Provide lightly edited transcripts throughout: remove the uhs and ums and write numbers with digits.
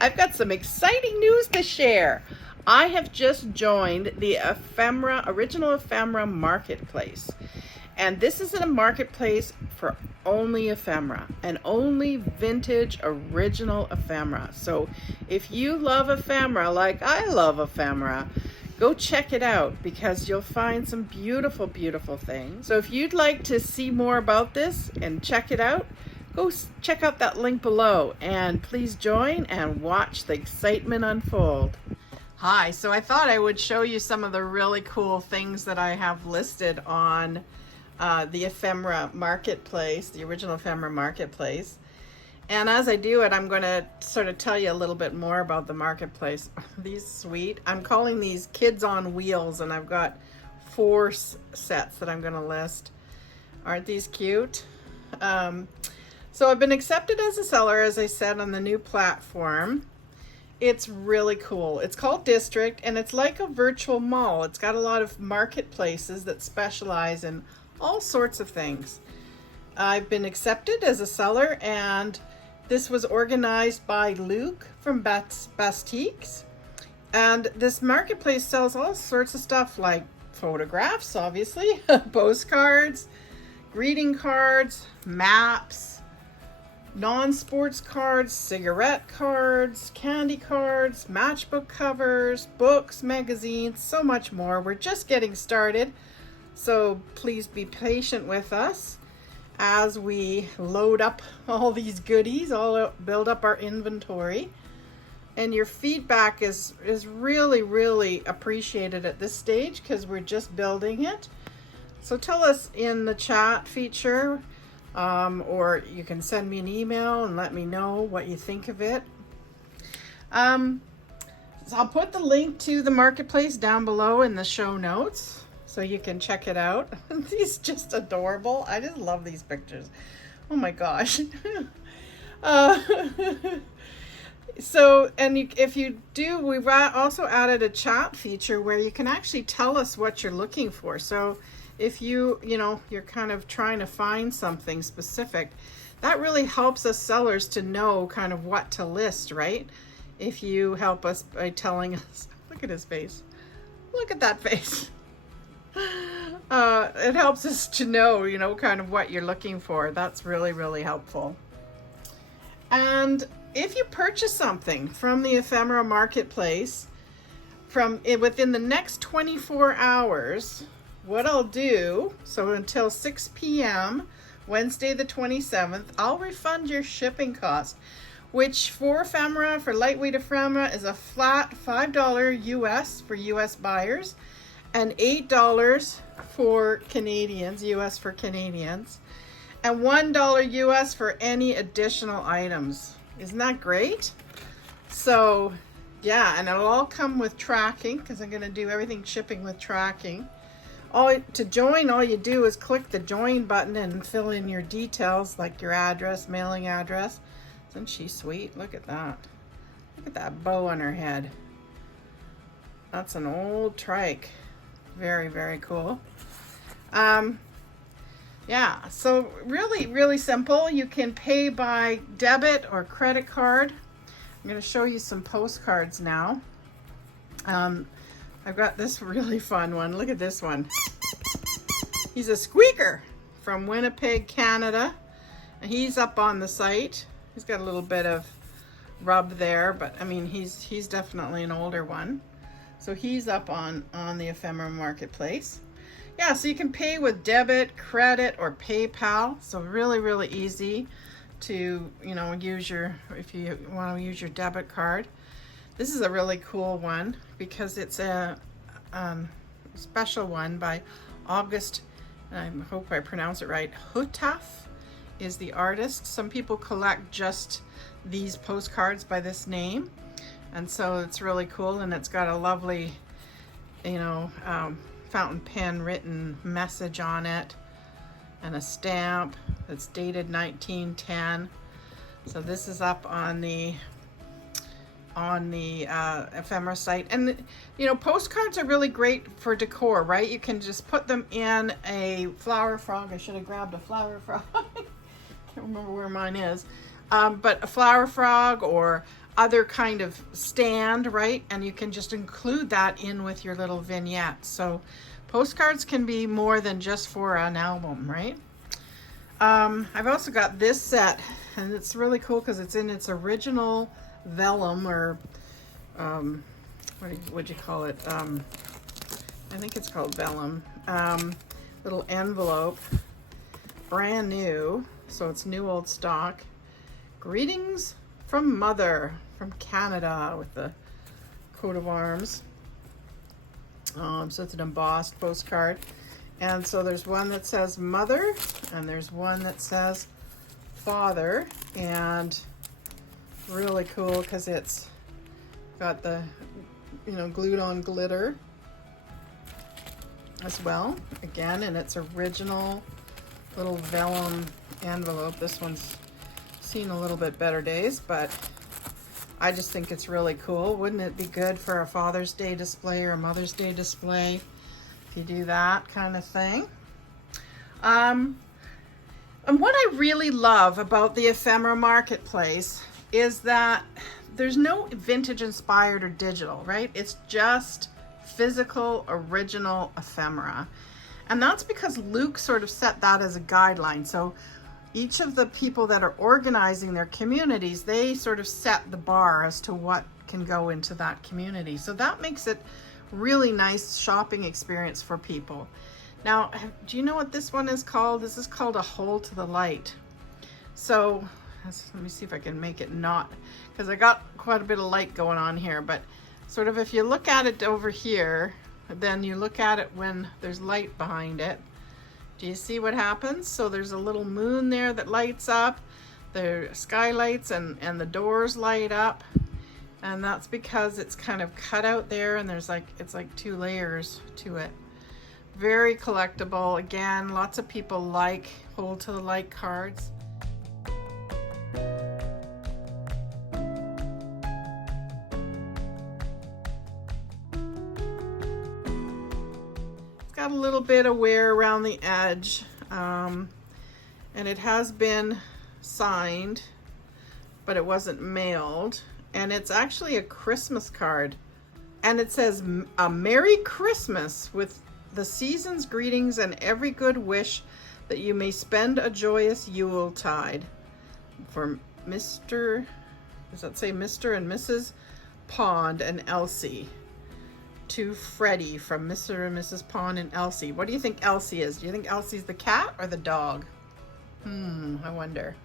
I've got some exciting news to share. I have just joined the original Ephemera Marketplace. And this is a marketplace for only ephemera and only vintage original ephemera. So if you love ephemera like I love ephemera, go check it out because you'll find some beautiful, beautiful things. So if you'd like to see more about this and check it out, go check out that link below and please join and watch the excitement unfold. Hi, so I thought I would show you some of the really cool things that I have listed on the Ephemera Marketplace, the original Ephemera Marketplace. And as I do it, I'm going to sort of tell you a little bit more about the marketplace. These sweet. I'm calling these Kids on Wheels, and I've got 4 sets that I'm going to list. Aren't these cute? So I've been accepted as a seller, as I said, on the new platform. It's really cool. It's called District, and it's like a virtual mall. It's got a lot of marketplaces that specialize in all sorts of things. I've been accepted as a seller, and this was organized by Luke from Basstiques. And this marketplace sells all sorts of stuff like photographs, obviously, postcards, greeting cards, maps, non-sports cards, cigarette cards, candy cards, matchbook covers, books, magazines, so much more. We're just getting started, so please be patient with us as we load up all these goodies, build up our inventory. And your feedback is really, really appreciated at this stage because we're just building it. So tell us in the chat feature, or you can send me an email and let me know what you think of it. So I'll put the link to the marketplace down below in the show notes so you can check it out. These just adorable. I just love these pictures. Oh my gosh. So, and if you do, we've also added a chat feature where you can actually tell us what you're looking for. So if you're kind of trying to find something specific, that really helps us sellers to know kind of what to list, right? If you help us by telling us, look at his face. Look at that face. It helps us to know, kind of what you're looking for. That's really, really helpful. And if you purchase something from the Ephemera Marketplace within the next 24 hours, what I'll do, so until 6 p.m. Wednesday the 27th, I'll refund your shipping cost, which for lightweight ephemera is a flat $5 US for US buyers and $8 for Canadians, US for Canadians, and $1 US for any additional items. Isn't that great? So yeah, and it'll all come with tracking because I'm going to do everything shipping with tracking. To join, all you do is click the join button and fill in your details like your address, mailing address. Isn't she sweet? Look at that. Look at that bow on her head. That's an old trike. Very, very cool. Yeah, so really, really simple. You can pay by debit or credit card. I'm going to show you some postcards now. I've got this really fun one. Look at this one. He's a squeaker from Winnipeg, Canada. He's up on the site. He's got a little bit of rub there, but I mean, he's definitely an older one. So he's up on the Ephemera Marketplace. Yeah, so you can pay with debit, credit, or PayPal. So really, really easy to, use if you want to use your debit card. This is a really cool one because it's a special one by August, I hope I pronounce it right, Hutaf is the artist. Some people collect just these postcards by this name. And so it's really cool, and it's got a lovely, fountain pen written message on it and a stamp that's dated 1910. So this is up on the Ephemera site. And postcards are really great for decor, right? You can just put them in a flower frog. I should have grabbed a flower frog. Can't remember where mine is. But a flower frog or other kind of stand, right? And you can just include that in with your little vignette. So postcards can be more than just for an album, right? I've also got this set, and it's really cool because it's in its original vellum, or what would you call it? I think it's called vellum. Little envelope, brand new, so it's new old stock. Greetings from Mother, from Canada, with the coat of arms. So it's an embossed postcard. And so there's one that says Mother, and there's one that says Father, and really cool because it's got the, you know, glued on glitter as well. Again, in its original little vellum envelope. This one's seen a little bit better days, but I just think it's really cool. Wouldn't it be good for a Father's Day display or a Mother's Day display if you do that kind of thing? And what I really love about the Ephemera Marketplace is that there's no vintage inspired or digital, right? It's just physical, original ephemera. And that's because Luke sort of set that as a guideline. So each of the people that are organizing their communities, they sort of set the bar as to what can go into that community. So that makes it really nice shopping experience for people. Now, do you know what this one is called? This is called a hole to the light. So let me see if I can make it not, because I got quite a bit of light going on here, but sort of if you look at it over here, then you look at it when there's light behind it. Do you see what happens? So there's a little moon there that lights up, the skylights and the doors light up. And that's because it's kind of cut out there, and there's like, it's like 2 layers to it. Very collectible. Again, lots of people like hold to the light cards. Got a little bit of wear around the edge, and it has been signed, but it wasn't mailed. And it's actually a Christmas card, and it says a Merry Christmas with the season's greetings and every good wish that you may spend a joyous Yuletide. For Mr. Does that say Mr. and Mrs. Pond and Elsie? To Freddie from Mr. and Mrs. Pond and Elsie. What do you think Elsie is? Do you think Elsie's the cat or the dog? I wonder.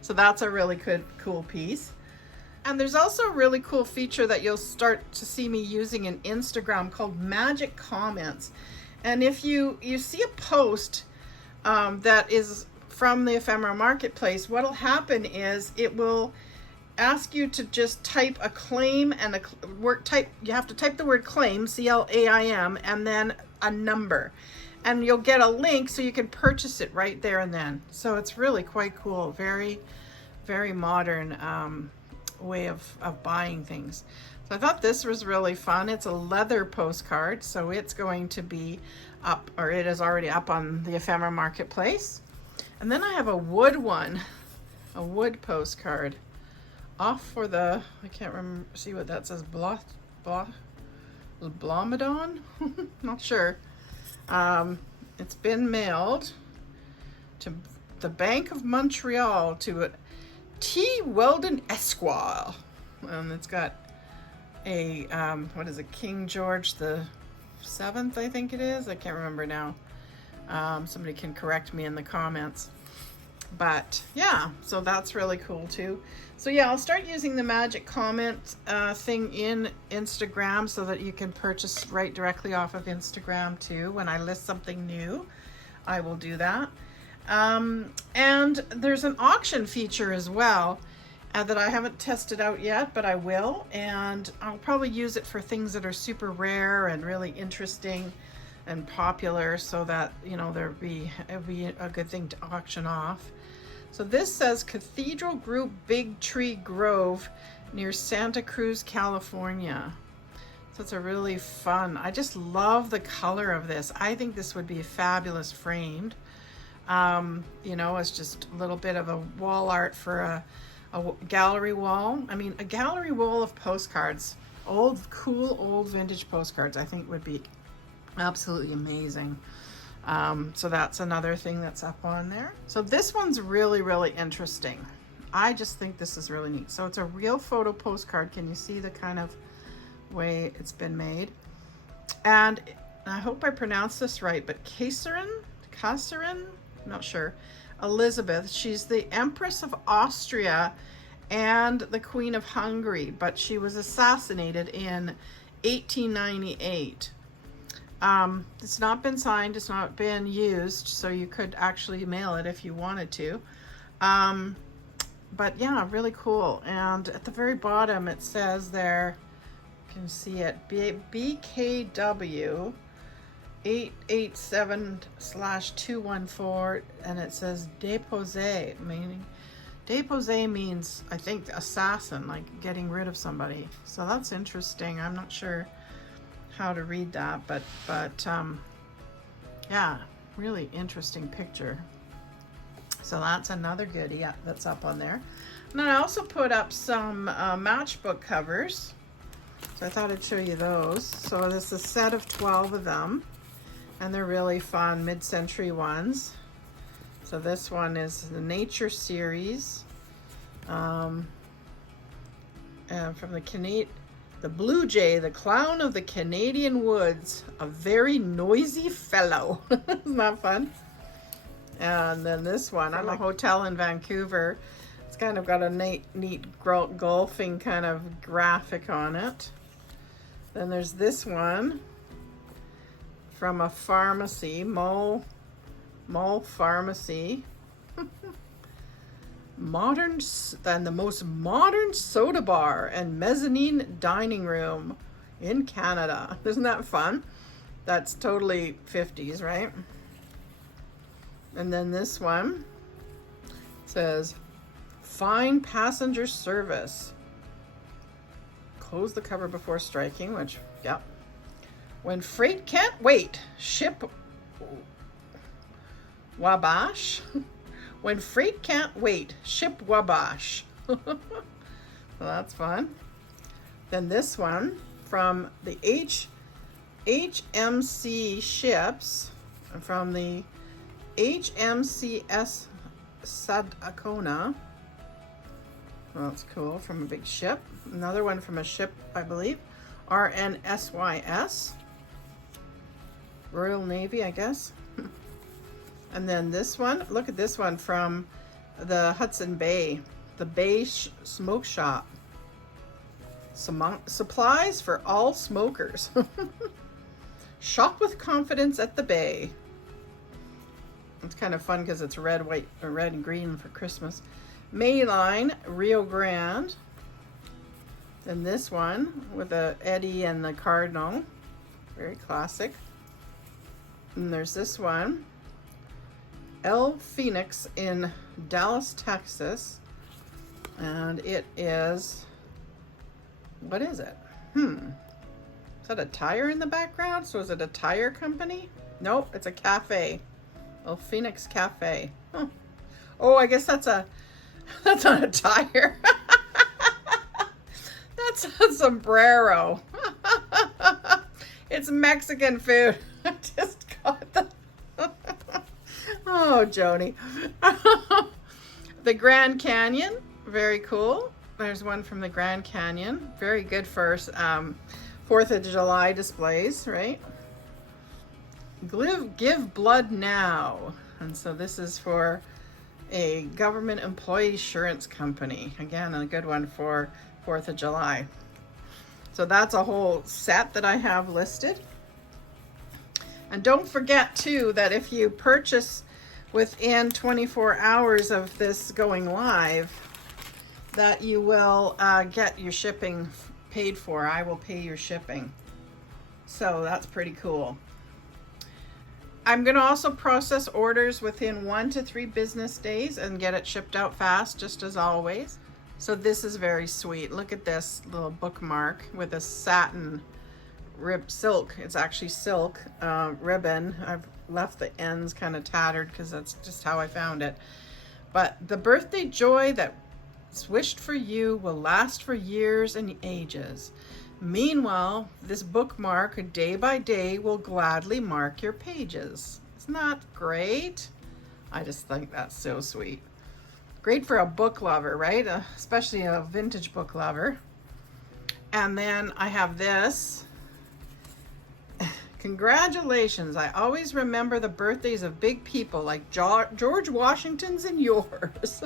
So that's a really good, cool piece. And there's also a really cool feature that you'll start to see me using in Instagram called Magic Comments. And if you see a post that is from the Ephemera Marketplace, what'll happen is it will ask you to just type a claim and a word type. You have to type the word claim, CLAIM, and then a number, and you'll get a link so you can purchase it right there and then. So it's really quite cool. Very, very modern way of buying things. So I thought this was really fun. It's a leather postcard, so it's going to be up, or it is already up on the Ephemera Marketplace. And then I have a wood one, a wood postcard. Off for the, I can't remember, see what that says, Blomidon? Not sure. It's been mailed to the Bank of Montreal to T. Weldon Esquire. And it's got a, what is it, King George the 7th, I think it is. I can't remember now. Somebody can correct me in the comments. But yeah, so that's really cool too. So yeah, I'll start using the magic comment thing in Instagram so that you can purchase right directly off of Instagram too. When I list something new, I will do that. And there's an auction feature as well that I haven't tested out yet, but I will. And I'll probably use it for things that are super rare and really interesting and popular, so that, you know, it'd be a good thing to auction off. So this says Cathedral Group Big Tree Grove near Santa Cruz, California. So it's a really fun, I just love the color of this. I think this would be fabulous framed. You know, it's just a little bit of a wall art for gallery wall. I mean, a gallery wall of postcards, old, cool, old vintage postcards, I think would be absolutely amazing. So that's another thing that's up on there. So this one's really, really interesting. I just think this is really neat. So it's a real photo postcard. Can you see the kind of way it's been made? And I hope I pronounced this right, but Catherine, not sure, Elizabeth, she's the Empress of Austria and the Queen of Hungary, but she was assassinated in 1898. It's not been signed, it's not been used, so you could actually mail it if you wanted to. But yeah, really cool. And at the very bottom it says there, you can see it, BKW 887/214, and it says dépose, means, I think, assassin, like getting rid of somebody. So that's interesting. I'm not sure how to read that, but yeah, really interesting picture. So that's another goodie that's up on there. And then I also put up some matchbook covers. So I thought I'd show you those. So this is a set of 12 of them, and they're really fun mid-century ones. So this one is the Nature series, and from the Blue Jay, the clown of the Canadian woods, a very noisy fellow. Isn't that fun? And then this one, I'm a hotel in Vancouver. It's kind of got a neat golfing kind of graphic on it. Then there's this one from a pharmacy, Mall Pharmacy. The most modern soda bar and mezzanine dining room in Canada. Isn't that fun? That's totally 50s, right? And then this one says, fine passenger service. Close the cover before striking, which, yep. When freight can't wait, ship Wabash. When freight can't wait, ship Wabash. Well, that's fun. Then this one from the HMC ships, from the HMCS Sadakona. Well, that's cool, from a big ship. Another one from a ship, I believe, RNSYS, Royal Navy, I guess. And then this one, look at this one from the Hudson Bay, the Bay Smoke Shop. Supplies for all smokers. Shop with confidence at the Bay. It's kind of fun because it's red, white, or red and green for Christmas. Mayline, Rio Grande. Then this one with the Eddie and the Cardinal. Very classic. And there's this one. El Phoenix in Dallas, Texas. And it is, what is it? Is that a tire in the background? So is it a tire company? Nope, it's a cafe. El Phoenix Cafe. Huh. Oh, I guess that's not a tire. That's a sombrero. It's Mexican food. I just got that. Oh, Joni. The Grand Canyon, very cool. There's one from the Grand Canyon. Very good for 4th of July displays, right? Give blood now. And so this is for a government employee insurance company. Again, a good one for 4th of July. So that's a whole set that I have listed. And don't forget too that if you purchase within 24 hours of this going live, that you will get your shipping paid for. I will pay your shipping. So that's pretty cool. I'm going to also process orders within 1 to 3 business days and get it shipped out fast, just as always. So this is very sweet. Look at this little bookmark with a satin silk. It's actually silk ribbon. I've left the ends kind of tattered because that's just how I found it. But the birthday joy that It's wished for you will last for years and ages. Meanwhile, this bookmark day by day will gladly mark your pages. Isn't that great? I just think that's so sweet. Great for a book lover, right? Especially a vintage book lover. And then I have this. Congratulations. I always remember the birthdays of big people like George Washington's and yours.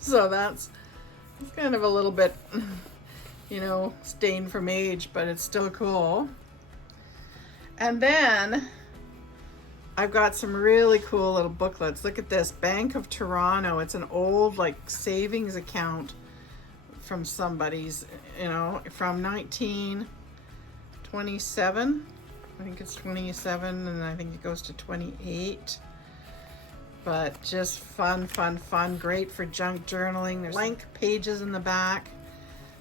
So it's kind of a little bit, stained from age, but it's still cool. And then I've got some really cool little booklets. Look at this, Bank of Toronto. It's an old savings account from somebody's, from 1927. I think it's 27, and I think it goes to 28. But just fun. Great for junk journaling. There's blank pages in the back.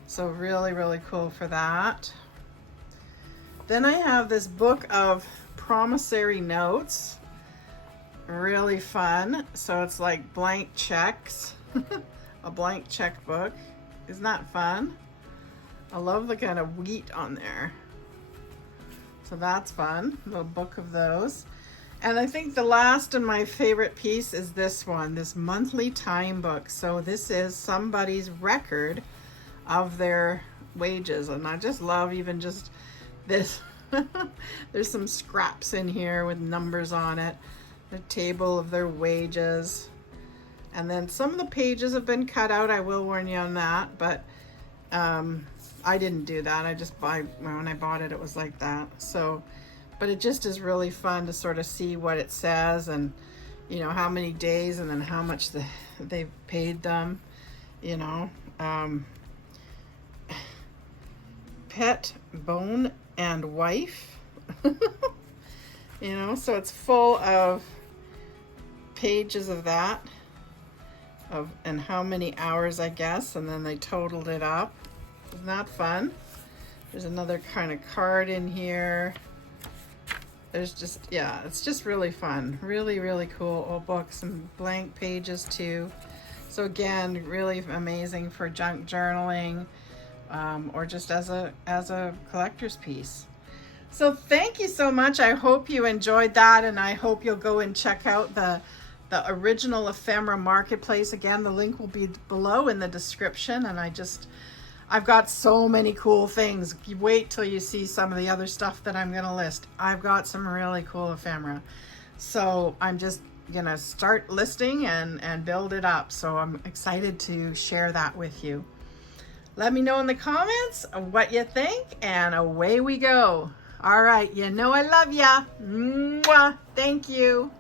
So really, really cool for that. Then I have this book of promissory notes. Really fun. So it's like blank checks. A blank checkbook. Isn't that fun? I love the kind of wheat on there. So that's fun. A little book of those. And I think the last and my favorite piece is this one, this monthly time book. So this is somebody's record of their wages. And I just love even just this. There's some scraps in here with numbers on it. The table of their wages. And then some of the pages have been cut out. I will warn you on that. But I didn't do that. When I bought it, it was like that. So, but it just is really fun to sort of see what it says and, how many days and then how much they've paid them, Pet, bone, and wife, so it's full of pages of that, and how many hours, I guess, and then they totaled it up. Isn't that fun? There's another kind of card in here. There's just, it's just really fun. Really, really cool old books and blank pages too. So again, really amazing for junk journaling, or just as a collector's piece. So thank you so much. I hope you enjoyed that, and I hope you'll go and check out the original Ephemera Marketplace. Again, the link will be below in the description, and I've got so many cool things. You wait till you see some of the other stuff that I'm gonna list. I've got some really cool ephemera. So I'm just gonna start listing and build it up. So I'm excited to share that with you. Let me know in the comments what you think, and away we go. All right, I love ya. Mwah. Thank you.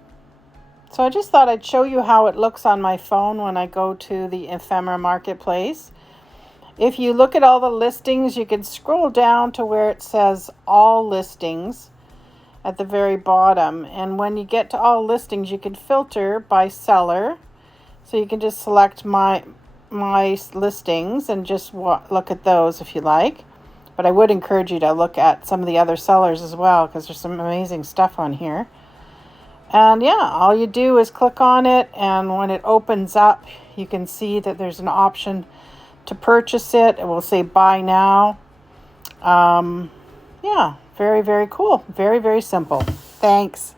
So I just thought I'd show you how it looks on my phone when I go to the Ephemera Marketplace. If you look at all the listings, you can scroll down to where it says all listings at the very bottom. And when you get to all listings, you can filter by seller. So you can just select my listings and just look at those if you like. But I would encourage you to look at some of the other sellers as well, because there's some amazing stuff on here. And all you do is click on it, and when it opens up, you can see that there's an option to purchase it. It will say buy now. Very, very cool. Very, very simple. Thanks.